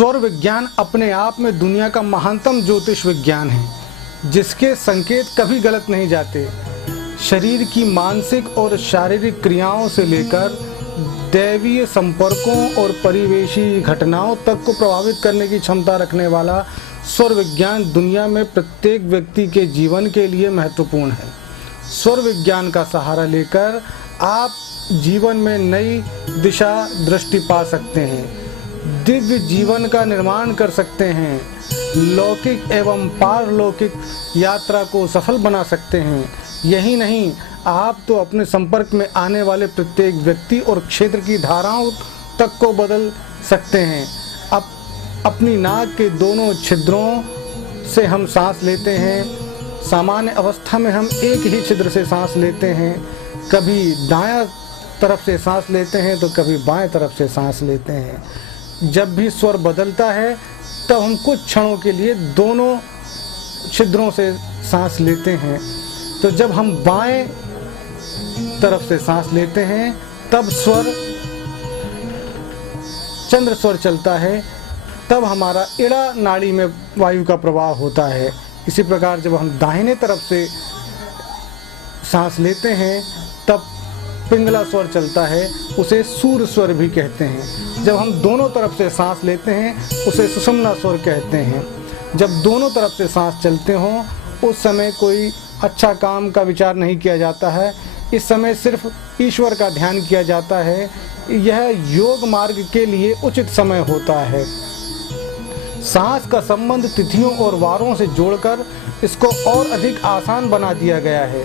स्वर विज्ञान अपने आप में दुनिया का महानतम ज्योतिष विज्ञान है, जिसके संकेत कभी गलत नहीं जाते। शरीर की मानसिक और शारीरिक क्रियाओं से लेकर दैवीय संपर्कों और परिवेशी घटनाओं तक को प्रभावित करने की क्षमता रखने वाला स्वर विज्ञान दुनिया में प्रत्येक व्यक्ति के जीवन के लिए महत्वपूर्ण है। स्वर विज्ञान का सहारा लेकर आप जीवन में नई दिशा दृष्टि पा सकते हैं, दिव्य जीवन का निर्माण कर सकते हैं, लौकिक एवं पारलौकिक यात्रा को सफल बना सकते हैं। यही नहीं, आप तो अपने संपर्क में आने वाले प्रत्येक व्यक्ति और क्षेत्र की धाराओं तक को बदल सकते हैं। अपनी नाक के दोनों छिद्रों से हम सांस लेते हैं। सामान्य अवस्था में हम एक ही छिद्र से सांस लेते हैं, कभी दायां तरफ से सांस लेते हैं तो कभी बाएं तरफ से सांस लेते हैं। जब भी स्वर बदलता है तब हम कुछ क्षणों के लिए दोनों छिद्रों से सांस लेते हैं। तो जब हम बाएं तरफ से सांस लेते हैं तब स्वर चंद्र स्वर चलता है, तब हमारा इड़ा नाड़ी में वायु का प्रवाह होता है। इसी प्रकार जब हम दाहिने तरफ से सांस लेते हैं तब पिंगला स्वर चलता है, उसे सूर्य स्वर भी कहते हैं। जब हम दोनों तरफ से सांस लेते हैं उसे सुषुम्ना स्वर कहते हैं। जब दोनों तरफ से सांस चलते हों उस समय कोई अच्छा काम का विचार नहीं किया जाता है, इस समय सिर्फ ईश्वर का ध्यान किया जाता है। यह योग मार्ग के लिए उचित समय होता है। सांस का संबंध तिथियों और वारों से जोड़कर इसको और अधिक आसान बना दिया गया है।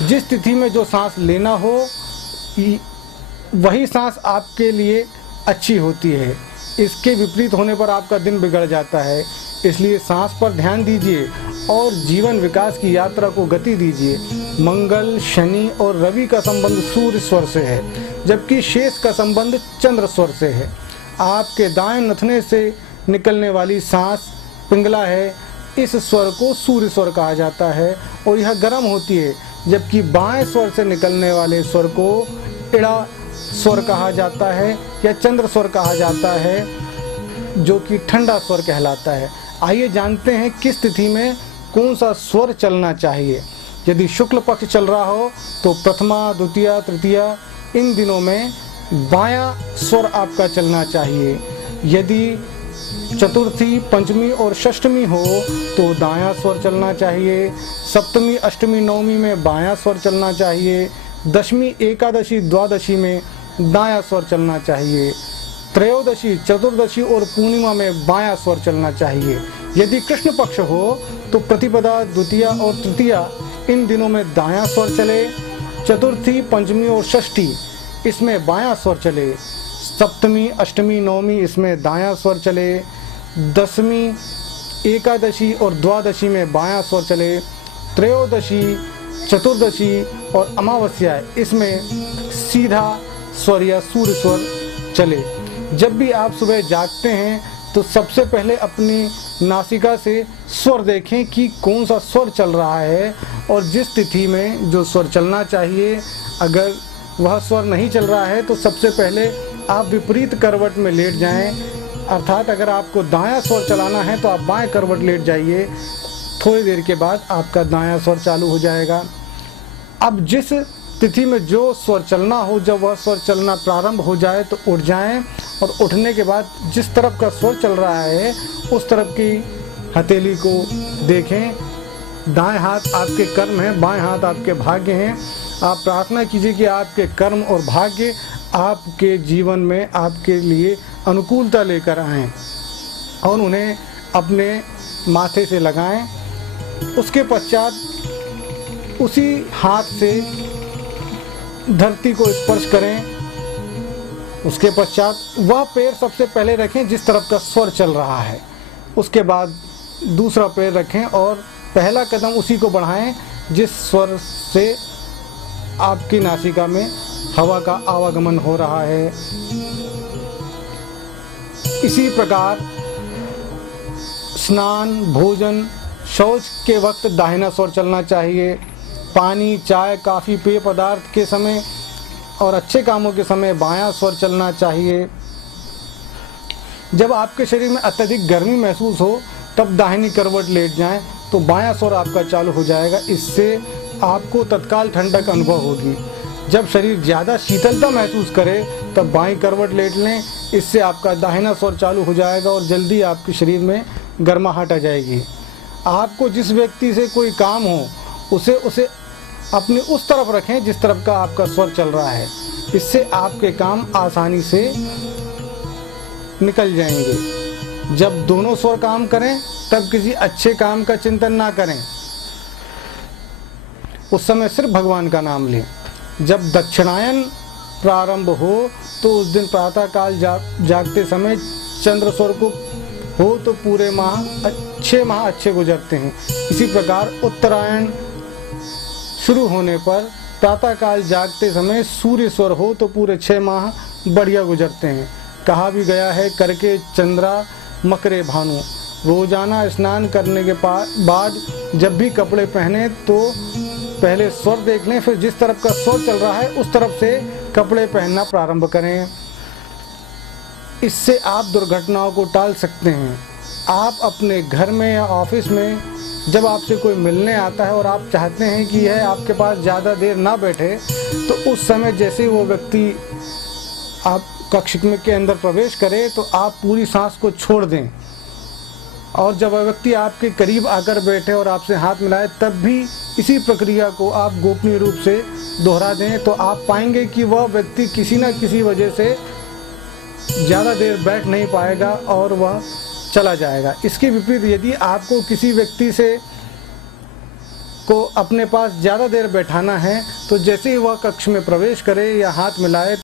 जिस तिथि में जो सांस लेना हो वही सांस आपके लिए अच्छी होती है। इसके विपरीत होने पर आपका दिन बिगड़ जाता है। इसलिए सांस पर ध्यान दीजिए और जीवन विकास की यात्रा को गति दीजिए। मंगल, शनि और रवि का संबंध सूर्य स्वर से है, जबकि शेष का संबंध चंद्र स्वर से है। आपके दाएं नथने से निकलने वाली सांस पिंगला है। इस स्वर को सूर्य स्वर कहा जाता है और यह गर्म होती है, जबकि बाएं स्वर से निकलने वाले स्वर को इड़ा स्वर कहा जाता है या चंद्र स्वर कहा जाता है, जो कि ठंडा स्वर कहलाता है। आइए जानते हैं किस तिथि में कौन सा स्वर चलना चाहिए। यदि शुक्ल पक्ष चल रहा हो तो प्रथमा, द्वितीया, तृतीया इन दिनों में बायां स्वर आपका चलना चाहिए। यदि चतुर्थी, पंचमी और षष्ठमी हो तो दायां स्वर चलना चाहिए। सप्तमी, अष्टमी, नवमी में बायां स्वर चलना चाहिए। दशमी, एकादशी, द्वादशी में दायां स्वर चलना चाहिए। त्रयोदशी, चतुर्दशी और पूर्णिमा में बायां स्वर चलना चाहिए। यदि कृष्ण पक्ष हो तो प्रतिपदा, द्वितीया और तृतीया इन दिनों में दायां स्वर चले। चतुर्थी, पंचमी और षष्ठी इसमें बायां स्वर चले। सप्तमी, अष्टमी, नवमी इसमें दायां स्वर चले। दशमी, एकादशी और द्वादशी में बायां स्वर चले। त्रयोदशी, चतुर्दशी और अमावस्या इसमें सीधा स्वर या सूर्य स्वर चले। जब भी आप सुबह जागते हैं तो सबसे पहले अपनी नासिका से स्वर देखें कि कौन सा स्वर चल रहा है और जिस तिथि में जो स्वर चलना चाहिए अगर वह स्वर नहीं चल रहा है तो सबसे पहले आप विपरीत करवट में लेट जाएं। अर्थात अगर आपको दायां स्वर चलाना है तो आप बाएं करवट लेट जाइए। थोड़ी देर के बाद आपका दायां स्वर चालू हो जाएगा। अब जिस तिथि में जो स्वर चलना हो, जब वह स्वर चलना प्रारंभ हो जाए तो उठ जाएं और उठने के बाद जिस तरफ का स्वर चल रहा है उस तरफ की हथेली को देखें। दाएं हाथ आपके कर्म है, बाएं हाथ आपके भाग्य हैं। आप प्रार्थना कीजिए कि आपके कर्म और भाग्य आपके जीवन में आपके लिए अनुकूलता लेकर आएं और उन्हें अपने माथे से लगाएं। उसके पश्चात उसी हाथ से धरती को स्पर्श करें। उसके पश्चात वह पैर सबसे पहले रखें जिस तरफ का स्वर चल रहा है। उसके बाद दूसरा पैर रखें और पहला कदम उसी को बढ़ाएं जिस स्वर से आपकी नासिका में हवा का आवागमन हो रहा है। इसी प्रकार स्नान, भोजन, शौच के वक्त दाहिना स्वर चलना चाहिए। पानी, चाय, काफ़ी, पेय पदार्थ के समय और अच्छे कामों के समय बायां स्वर चलना चाहिए। जब आपके शरीर में अत्यधिक गर्मी महसूस हो तब दाहिनी करवट लेट जाएं तो बायां स्वर आपका चालू हो जाएगा। इससे आपको तत्काल ठंडक अनुभव होगी। जब शरीर ज़्यादा शीतलता महसूस करे तब बाईं करवट लेट लें। इससे आपका दाहिना स्वर चालू हो जाएगा और जल्दी आपके शरीर में गर्माहट आ जाएगी। आपको जिस व्यक्ति से कोई काम हो उसे अपने उस तरफ रखें जिस तरफ का आपका स्वर चल रहा है। इससे आपके काम आसानी से निकल जाएंगे। जब दोनों स्वर काम करें तब किसी अच्छे काम का चिंतन ना करें, उस समय सिर्फ भगवान का नाम लें। जब दक्षिणायन प्रारंभ हो तो उस दिन प्रातःकाल जागते समय चंद्र स्वर को हो तो पूरे माह अच्छे गुजरते हैं। इसी प्रकार उत्तरायण शुरू होने पर प्रातःकाल जागते समय सूर्य स्वर हो तो पूरे 6 माह बढ़िया गुजरते हैं। कहा भी गया है, करके चंद्रा मकरे भानु। रोजाना स्नान करने के बाद जब भी कपड़े पहने तो पहले स्वर देख लें, फिर जिस तरफ का स्वर चल रहा है उस तरफ से कपड़े पहनना प्रारंभ करें। इससे आप दुर्घटनाओं को टाल सकते हैं। आप अपने घर में या ऑफिस में जब आपसे कोई मिलने आता है और आप चाहते हैं कि यह आपके पास ज़्यादा देर ना बैठे, तो उस समय जैसे वो व्यक्ति आप कक्ष में के अंदर प्रवेश करे तो आप पूरी सांस को छोड़ दें और जब वह व्यक्ति आपके करीब आकर बैठे और आपसे हाथ मिलाए तब भी इसी प्रक्रिया को आप गोपनीय रूप से दोहरा दें। तो आप पाएंगे कि वह व्यक्ति किसी न किसी वजह से ज़्यादा देर बैठ नहीं पाएगा और वह चला जाएगा। इसके विपरीत यदि आपको किसी व्यक्ति से को अपने पास ज़्यादा देर बैठाना है तो जैसे ही वह कक्ष में प्रवेश करे या हाथ मिलाए